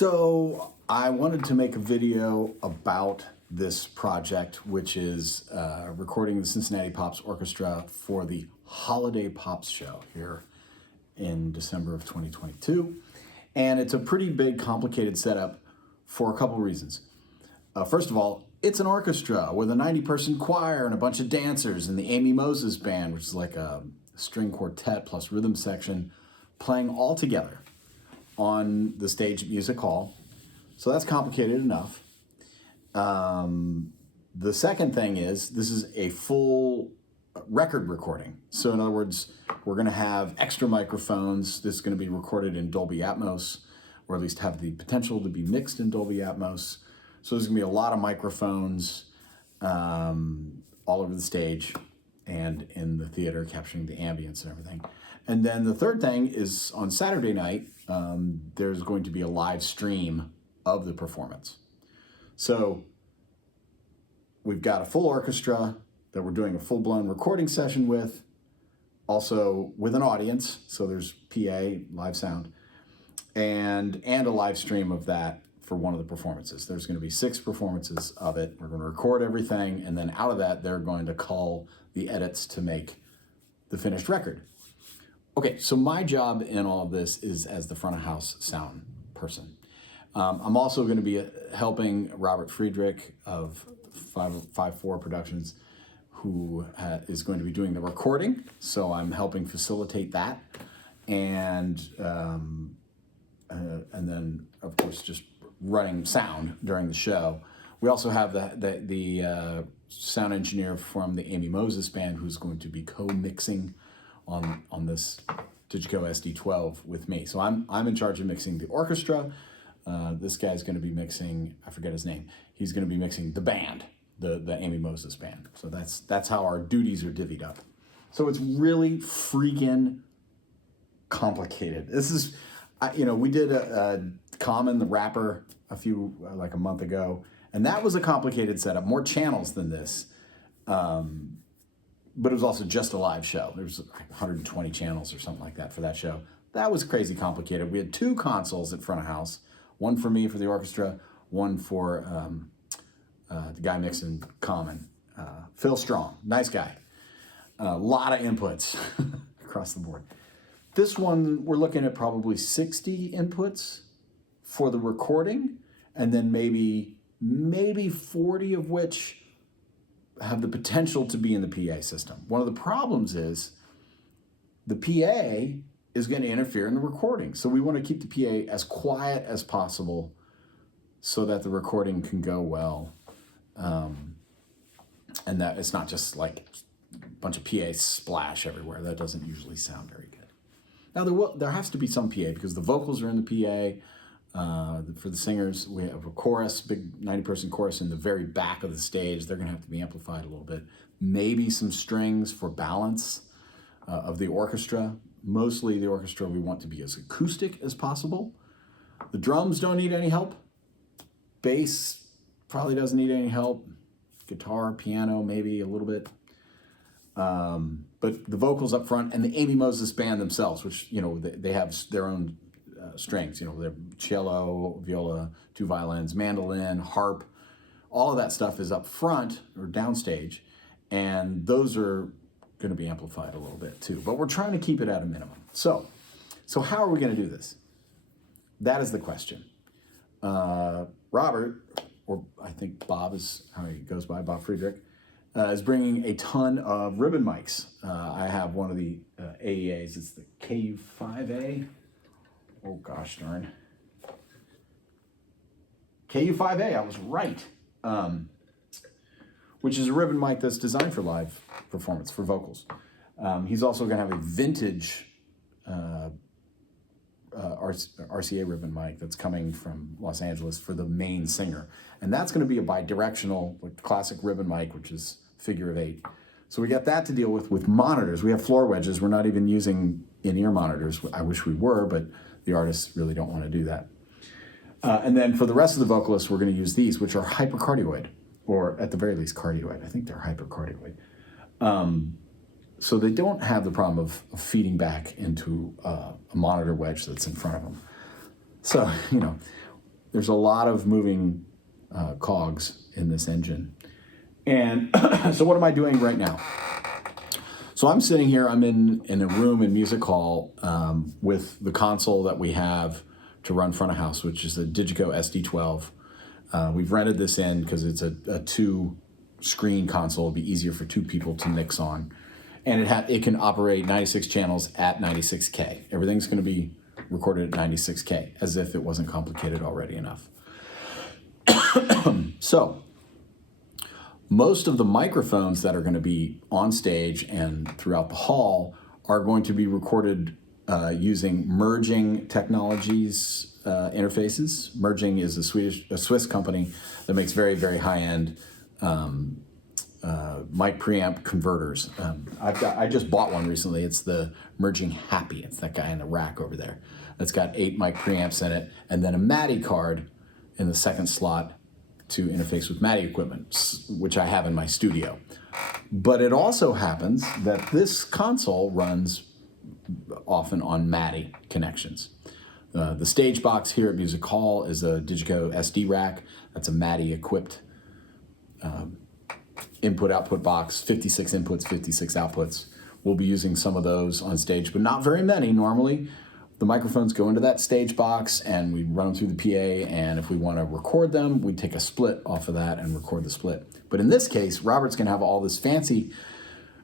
So I wanted to make a video about this project, which is recording the Cincinnati Pops Orchestra for the Holiday Pops show here in December of 2022. And it's a pretty big, complicated setup for a couple reasons. First of all, it's an orchestra with a 90-person choir and a bunch of dancers and the Amy Moses Band, which is like a string quartet plus rhythm section, playing all together on the stage at Music Hall. So that's complicated enough. The second thing is this is a full record recording. So in other words, we're going to have extra microphones. This is going to be recorded in Dolby Atmos, or at least have the potential to be mixed in Dolby Atmos. So there's going to be a lot of microphones all over the stage and in the theater, capturing the ambience and everything. And then the third thing is on Saturday night, there's going to be a live stream of the performance. So we've got a full orchestra that we're doing a full-blown recording session with, also with an audience. So there's PA, live sound, and a live stream of that for one of the performances. There's going to be 6 performances of it. We're going to record everything, and then out of that, they're going to cull the edits to make the finished record. Okay, so my job in all of this is as the front of house sound person. I'm also going to be helping Robert Friedrich of 554 Productions, who is going to be doing the recording. So I'm helping facilitate that, and then of course just running sound during the show. We also have the sound engineer from the Amy Moses Band, who's going to be co-mixing on this Digico SD12 with me. So I'm in charge of mixing the orchestra. This guy's going to be mixing, I forget his name. He's going to be mixing the band, the Amy Moses Band. So that's how our duties are divvied up. So it's really freaking complicated. This is, we did a Common the Rapper like a month ago, and that was a complicated setup, more channels than this. But it was also just a live show. There was like 120 channels or something like that for that show. That was crazy complicated. We had 2 consoles at front of house, one for me for the orchestra, one for the guy mixing Common, Phil Strong, nice guy. A lot of inputs across the board. This one, we're looking at probably 60 inputs for the recording, and then maybe 40 of which have the potential to be in the PA system. One of the problems is the PA is going to interfere in the recording. So we want to keep the PA as quiet as possible so that the recording can go well. And that it's not just like a bunch of PA splash everywhere. That doesn't usually sound very good. Now there has to be some PA because the vocals are in the PA. For the singers, we have a chorus, big 90-person chorus in the very back of the stage. They're going to have to be amplified a little bit. Maybe some strings for balance of the orchestra. Mostly the orchestra we want to be as acoustic as possible. The drums don't need any help. Bass probably doesn't need any help. Guitar, piano, maybe a little bit. But the vocals up front and the Amy Moses Band themselves, which, they have their own strings, they're cello, viola, 2 violins, mandolin, harp, all of that stuff is up front or downstage, and those are going to be amplified a little bit too, but we're trying to keep it at a minimum. So how are we going to do this? That is the question. Robert, or I think Bob is how he goes by, Bob Friedrich, is bringing a ton of ribbon mics. I have one of the AEAs, it's the KU5A. Oh gosh darn. KU5A, I was right. Which is a ribbon mic that's designed for live performance, for vocals. He's also going to have a vintage RCA ribbon mic that's coming from Los Angeles for the main singer. And that's going to be a bidirectional, like classic ribbon mic, which is figure of 8. So we got that to deal with monitors. We have floor wedges. We're not even using in-ear monitors. I wish we were, but the artists really don't want to do that. And then for the rest of the vocalists, we're going to use these, which are hypercardioid, or at the very least cardioid. I think they're hypercardioid. So they don't have the problem of feeding back into a monitor wedge that's in front of them. So, there's a lot of moving cogs in this engine. And so what am I doing right now? So I'm sitting here, I'm in a room in Music Hall with the console that we have to run front of house, which is the Digico SD12. We've rented this in because it's a 2-screen console. It'll be easier for 2 people to mix on. And it can operate 96 channels at 96K. Everything's going to be recorded at 96K, as if it wasn't complicated already enough. So, most of the microphones that are going to be on stage and throughout the hall are going to be recorded using Merging Technologies interfaces. Merging is a Swiss company that makes very, very high-end mic preamp converters. I just bought one recently. It's the Merging Happy. It's that guy in the rack over there. It's got 8 mic preamps in it, and then a MADI card in the second slot to interface with MADI equipment, which I have in my studio. But it also happens that this console runs often on MADI connections. The stage box here at Music Hall is a Digico SD rack. That's a MADI equipped input-output box, 56 inputs, 56 outputs. We'll be using some of those on stage, but not very many. Normally, the microphones go into that stage box and we run them through the PA, and if we want to record them, we take a split off of that and record the split. But in this case, Robert's going to have all this fancy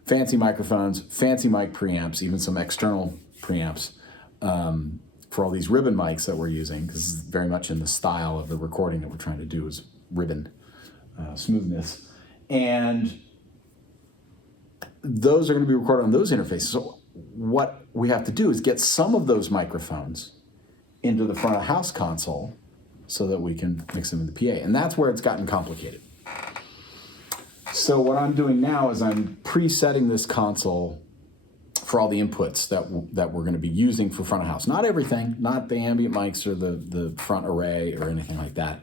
microphones, fancy mic preamps, even some external preamps for all these ribbon mics that we're using, because it's very much in the style of the recording that we're trying to do is ribbon smoothness. And those are going to be recorded on those interfaces. So what we have to do is get some of those microphones into the front of house console so that we can mix them in the PA. And that's where it's gotten complicated. So what I'm doing now is I'm presetting this console for all the inputs that we're going to be using for front of house. Not everything, not the ambient mics or the front array or anything like that.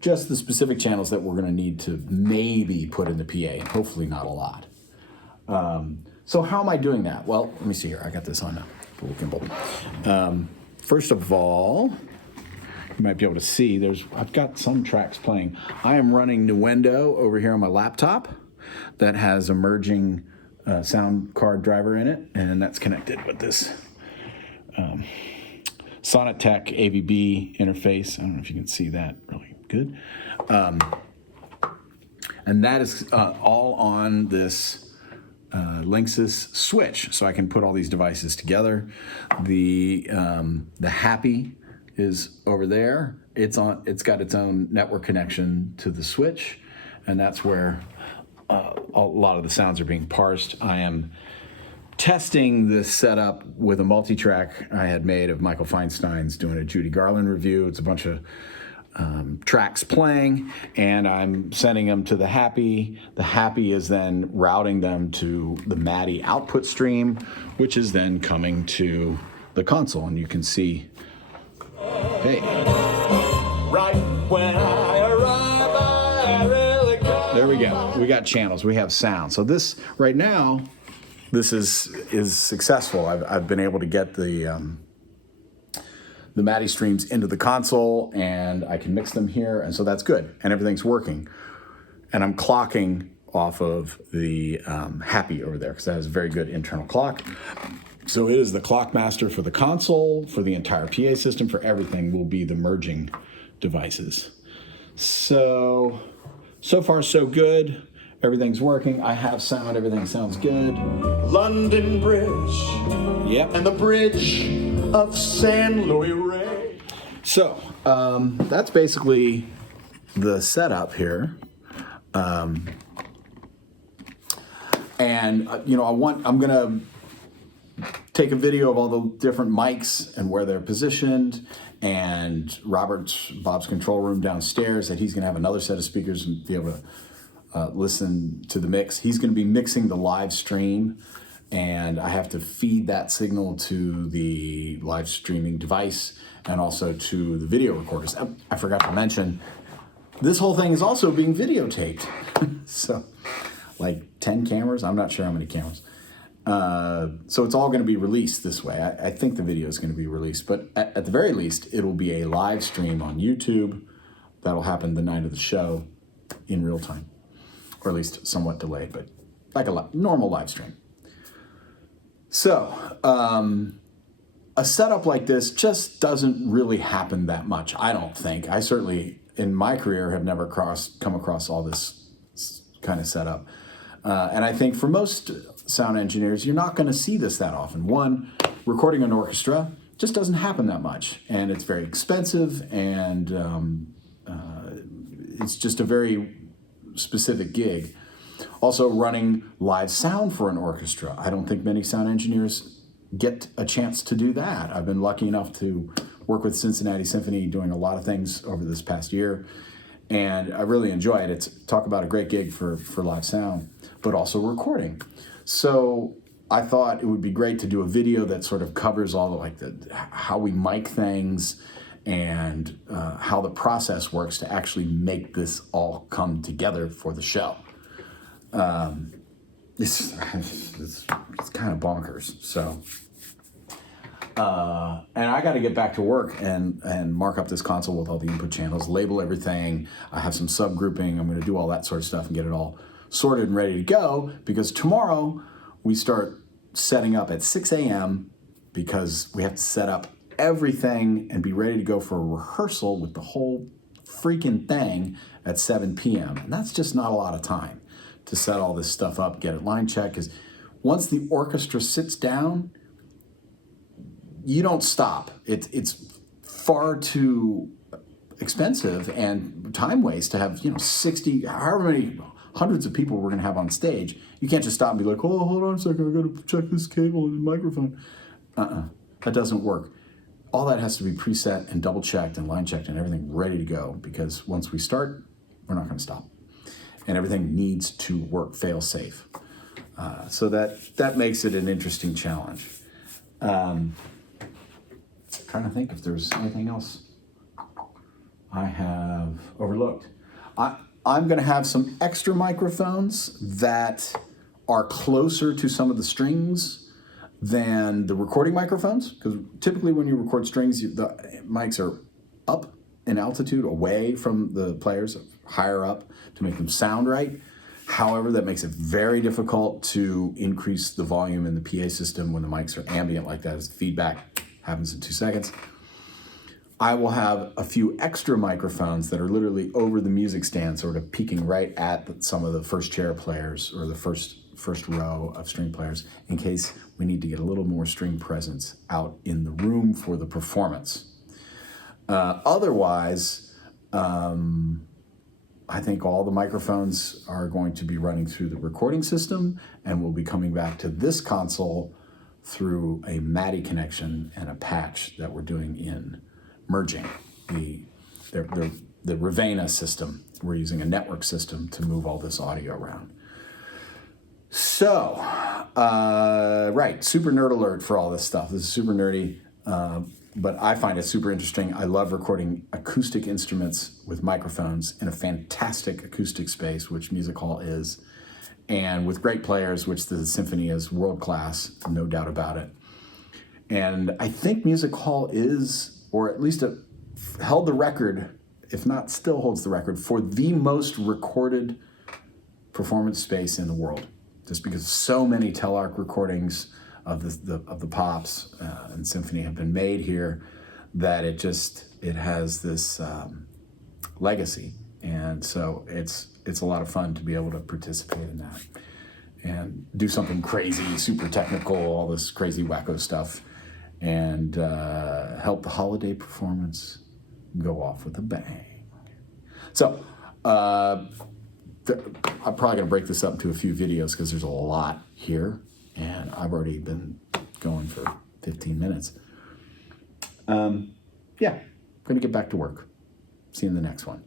Just the specific channels that we're going to need to maybe put in the PA, and hopefully not a lot. So how am I doing that? Well, let me see here. I got this on now. Little gimbal. First of all, you might be able to see I've got some tracks playing. I am running Nuendo over here on my laptop that has a Merging sound card driver in it, and that's connected with this Sonatech AVB interface. I don't know if you can see that really good. And that is all on this Linksys switch, so I can put all these devices together. The Happy is over there. It's got its own network connection to the switch, and that's where a lot of the sounds are being parsed. I am testing this setup with a multi-track I had made of Michael Feinstein's doing a Judy Garland review. It's a bunch of tracks playing, and I'm sending them to the Happy. The Happy is then routing them to the MADI output stream, which is then coming to the console. And you can see, hey. Right when I arrive, I really go. There we go. We got channels. We have sound. So this, right now, this is successful. I've been able to get the MADI streams into the console, and I can mix them here, and so that's good, and everything's working. And I'm clocking off of the Happy over there, because that has a very good internal clock. So it is the clock master for the console, for the entire PA system, for everything will be the Merging devices. So far so good. Everything's working. I have sound. Everything sounds good. London Bridge. Yep. And the bridge of San Luis Rey. So that's basically the setup here. And I'm gonna take a video of all the different mics and where they're positioned, and Bob's control room downstairs, that he's gonna have another set of speakers and be able to listen to the mix. He's going to be mixing the live stream, and I have to feed that signal to the live streaming device and also to the video recorders. I forgot to mention, this whole thing is also being videotaped. So, like 10 cameras, I'm not sure how many cameras. So it's all going to be released this way. I think the video is going to be released, but at the very least, it will be a live stream on YouTube. That'll happen the night of the show in real time, or at least somewhat delayed, but like a normal live stream. So a setup like this just doesn't really happen that much, I don't think. I certainly, in my career, have never come across all this kind of setup. And I think for most sound engineers, you're not going to see this that often. One, recording an orchestra just doesn't happen that much, and it's very expensive, and it's just a very specific gig. Also, running live sound for an orchestra, I don't think many sound engineers get a chance to do that. I've been lucky enough to work with Cincinnati Symphony doing a lot of things over this past year, and I really enjoy it. It's talk about a great gig for live sound, but also recording. So I thought it would be great to do a video that sort of covers all the how we mic things and how the process works to actually make this all come together for the show. It's kind of bonkers. So, and I got to get back to work and mark up this console with all the input channels, label everything. I have some subgrouping. I'm going to do all that sort of stuff and get it all sorted and ready to go, because tomorrow we start setting up at 6 a.m. because we have to set up everything and be ready to go for a rehearsal with the whole freaking thing at 7 p.m. And that's just not a lot of time to set all this stuff up, get it line checked, because once the orchestra sits down, you don't stop. It's far too expensive and time waste to have 60, however many hundreds of people we're going to have on stage. You can't just stop and be like, oh, hold on a second, I got to check this cable and the microphone. That doesn't work. All that has to be preset and double checked and line checked and everything ready to go, because once we start, we're not going to stop. And everything needs to work fail safe. So that makes it an interesting challenge. Trying to think if there's anything else I have overlooked. I'm going to have some extra microphones that are closer to some of the strings than the recording microphones, because typically when you record strings, the mics are up in altitude, away from the players, higher up, to make them sound right. However, that makes it very difficult to increase the volume in the PA system when the mics are ambient like that, as the feedback happens in 2 seconds. I will have a few extra microphones that are literally over the music stand, sort of peeking right at some of the first chair players or the first row of string players, in case we need to get a little more string presence out in the room for the performance. Otherwise, I think all the microphones are going to be running through the recording system, and we'll be coming back to this console through a MADI connection and a patch that we're doing in merging. The Ravenna system. We're using a network system to move all this audio around. So, right, super nerd alert for all this stuff. This is super nerdy, but I find it super interesting. I love recording acoustic instruments with microphones in a fantastic acoustic space, which music hall is, and with great players, which the Symphony is world class, no doubt about it. And I think music hall is, or at least held the record, if not still holds the record, for the most recorded performance space in the world. Just because so many Telarc recordings of the pops and Symphony have been made here, that it has this legacy, and so it's a lot of fun to be able to participate in that and do something crazy, super technical, all this crazy wacko stuff, and help the holiday performance go off with a bang. So I'm probably going to break this up into a few videos because there's a lot here, and I've already been going for 15 minutes. Yeah, I'm going to get back to work. See you in the next one.